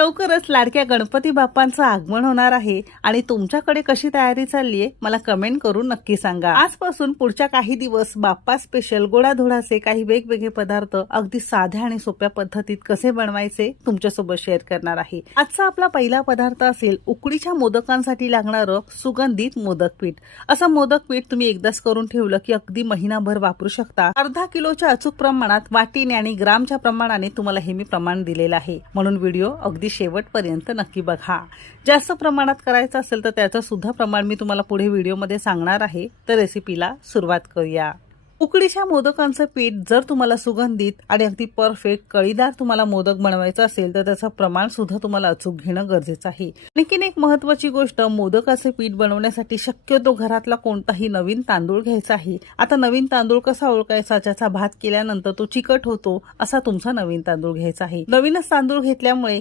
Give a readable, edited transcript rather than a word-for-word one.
लवकरच लाडक्या गणपती बाप्पांचं आगमन होणार आहे आणि तुमच्याकडे कशी तयारी चालली आहे मला कमेंट करून नक्की सांगा। आजपासून पुढच्या काही दिवस बाप्पा स्पेशल गोडाधोडाचे काही वेगवेगळे पदार्थ अगदी साध्या आणि सोप्या पद्धतीत कसे बनवायचे तुमच्यासोबत शेअर करणार आहे। आजचा आपला पहिला पदार्थ असेल उकडीच्या मोदकांसाठी लागणारं सुगंधित मोदक पीठ। असं मोदक पीठ तुम्ही एकदाच करून ठेवलं की अगदी महिनाभर वापरू शकता। अर्धा किलोच्या अचूक प्रमाणात वाटीने आणि ग्रामच्या प्रमाणाने तुम्हाला हे मी प्रमाण दिलेलं आहे, म्हणून व्हिडिओ अगदी शेवटपर्यंत नक्की बघा। जास्त प्रमाणात करायचं असेल तर त्याचं सुद्धा प्रमाण मी तुम्हाला पुढे व्हिडिओमध्ये सांगणार आहे। तर रेसिपीला सुरुवात करूया। उकडीच्या मोदकांचं पीठ जर तुम्हाला सुगंधित आणि अगदी परफेक्ट कळीदार तुम्हाला मोदक बनवायचं असेल तर त्याचं प्रमाण सुद्धा तुम्हाला अचूक घेणं गरजेचं आहे। आणखीन एक महत्त्वाची गोष्ट, मोदकाचे पीठ बनवण्यासाठी शक्यतो घरातला कोणताही नवीन तांदूळ घ्यायचा आहे। आता नवीन तांदूळ कसा ओळखायचा, ज्याचा भात केल्यानंतर तो चिकट होतो, असा तुमचा नवीन तांदूळ घ्यायचा आहे। नवीनच तांदूळ घेतल्यामुळे